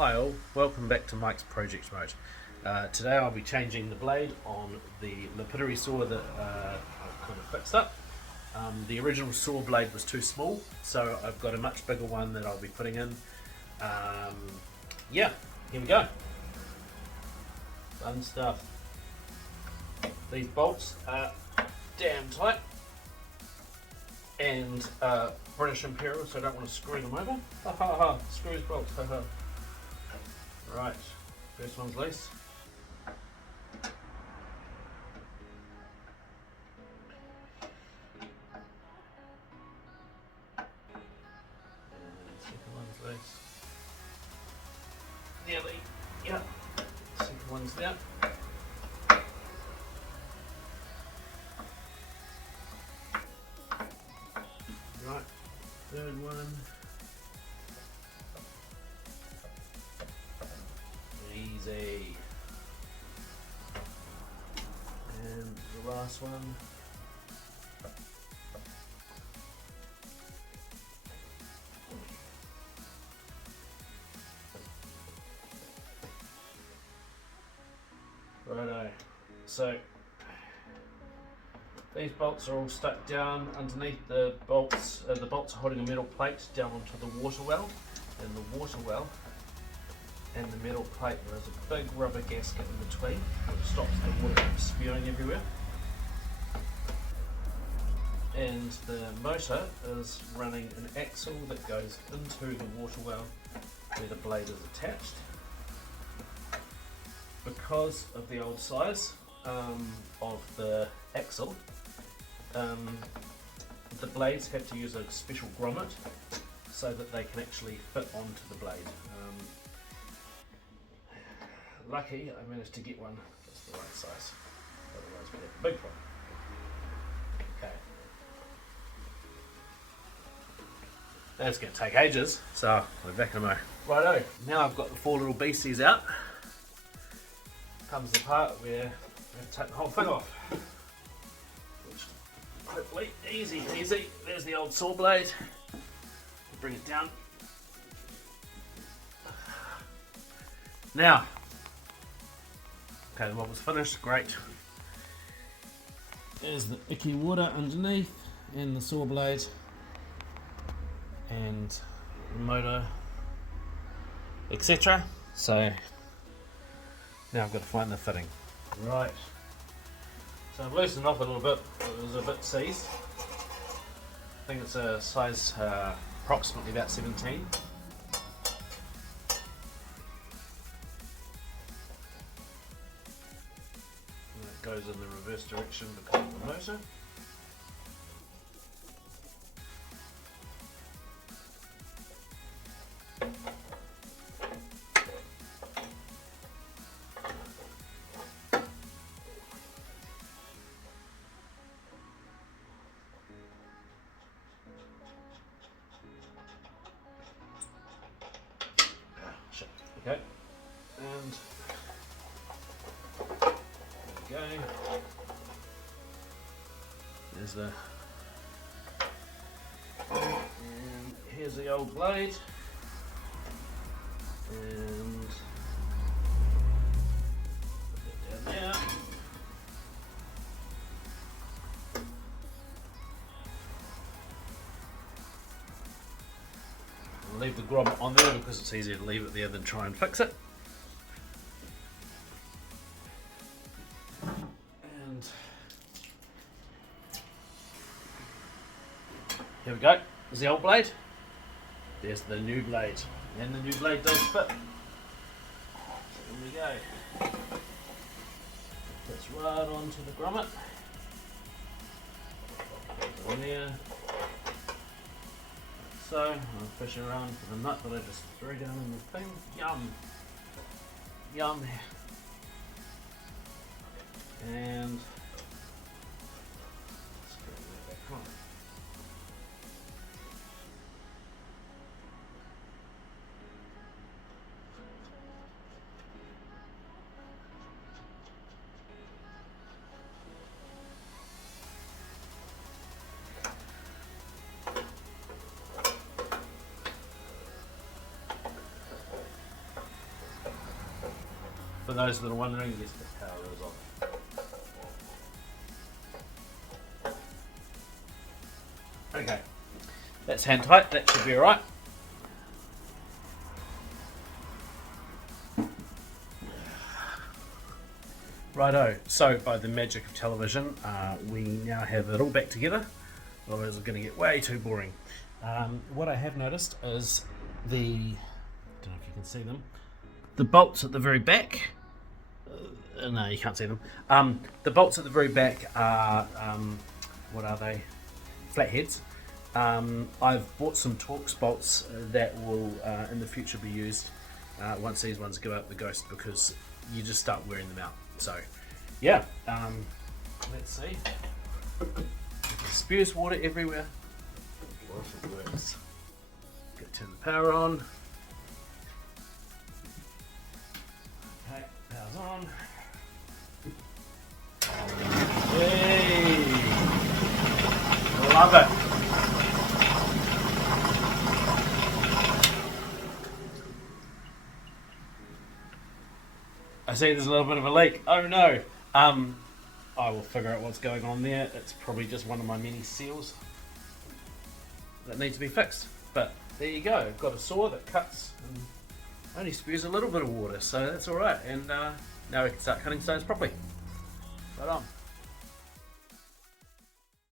Hi all, welcome back to Mike's Project Mode. Today I'll be changing the blade on the Lapidary saw that I've kind of fixed up. The original saw blade was too small, so I've got a much bigger one that I'll be putting in. Yeah, here we go. Fun stuff. These bolts are damn tight and British Imperial, so I don't want to screw them over. Ha ha ha, screws bolts, ha ha. Right, first one's loose. And second one's loose. Nearly, yeah. Second one's there. Right, third one. Easy. And the last one. Righto. So these bolts are all stuck down underneath the bolts. The bolts are holding a metal plate down onto the water well, and the water well and the metal plate, there's a big rubber gasket in between which stops the water from spewing everywhere. And the motor is running an axle that goes into the water well where the blade is attached. Because of the old size of the axle, the blades have to use a special grommet so that they can actually fit onto the blade. Lucky I managed to get one that's the right size, otherwise we'd have a big one. Okay. That's going to take ages, so we're back in a mo. Righto, now I've got the four little beasties out. Comes the part where we have to take the whole thing off. Which, hopefully, easy peasy. There's the old saw blade. Bring it down. Now, okay, the mob was finished, great. There's the icky water underneath and the saw blade and the motor, etc. So now I've got to find the fitting. Right. So I've loosened off a little bit. It was a bit seized. I think it's a size approximately about 17. Goes in the reverse direction because of the motor. Okay, and there we go. There's the, and here's the old blade, and put it down there. I'll leave the grommet on there because it's easier to leave it there than try and fix it. And here we go. There's the old blade. There's the new blade. And the new blade does fit. So here we go. Fits right onto the grommet. Goes in there. So I'll fish around for the nut that I just threw down in the thing. Yum! Yum! And let's go back on. for those that are wondering, yes, the power is on. Okay, that's hand tight, that should be alright. Righto, so by the magic of television, we now have it all back together, otherwise it's going to get way too boring. What I have noticed is I don't know if you can see them, the bolts at the very back, no you can't see them, the bolts at the very back are, what are they, flatheads. I've bought some Torx bolts that will in the future be used once these ones go out the ghost, because you just start wearing them out. So yeah, let's see. It spews water everywhere. What if it works? Turn the power on. Okay, power's on. Hey, love it. I see there's a little bit of a leak. Oh no. I will figure out what's going on there. It's probably just one of my many seals that needs to be fixed. But there you go. I've got a saw that cuts and only spews a little bit of water, so that's alright. And now we can start cutting stones properly. Right on.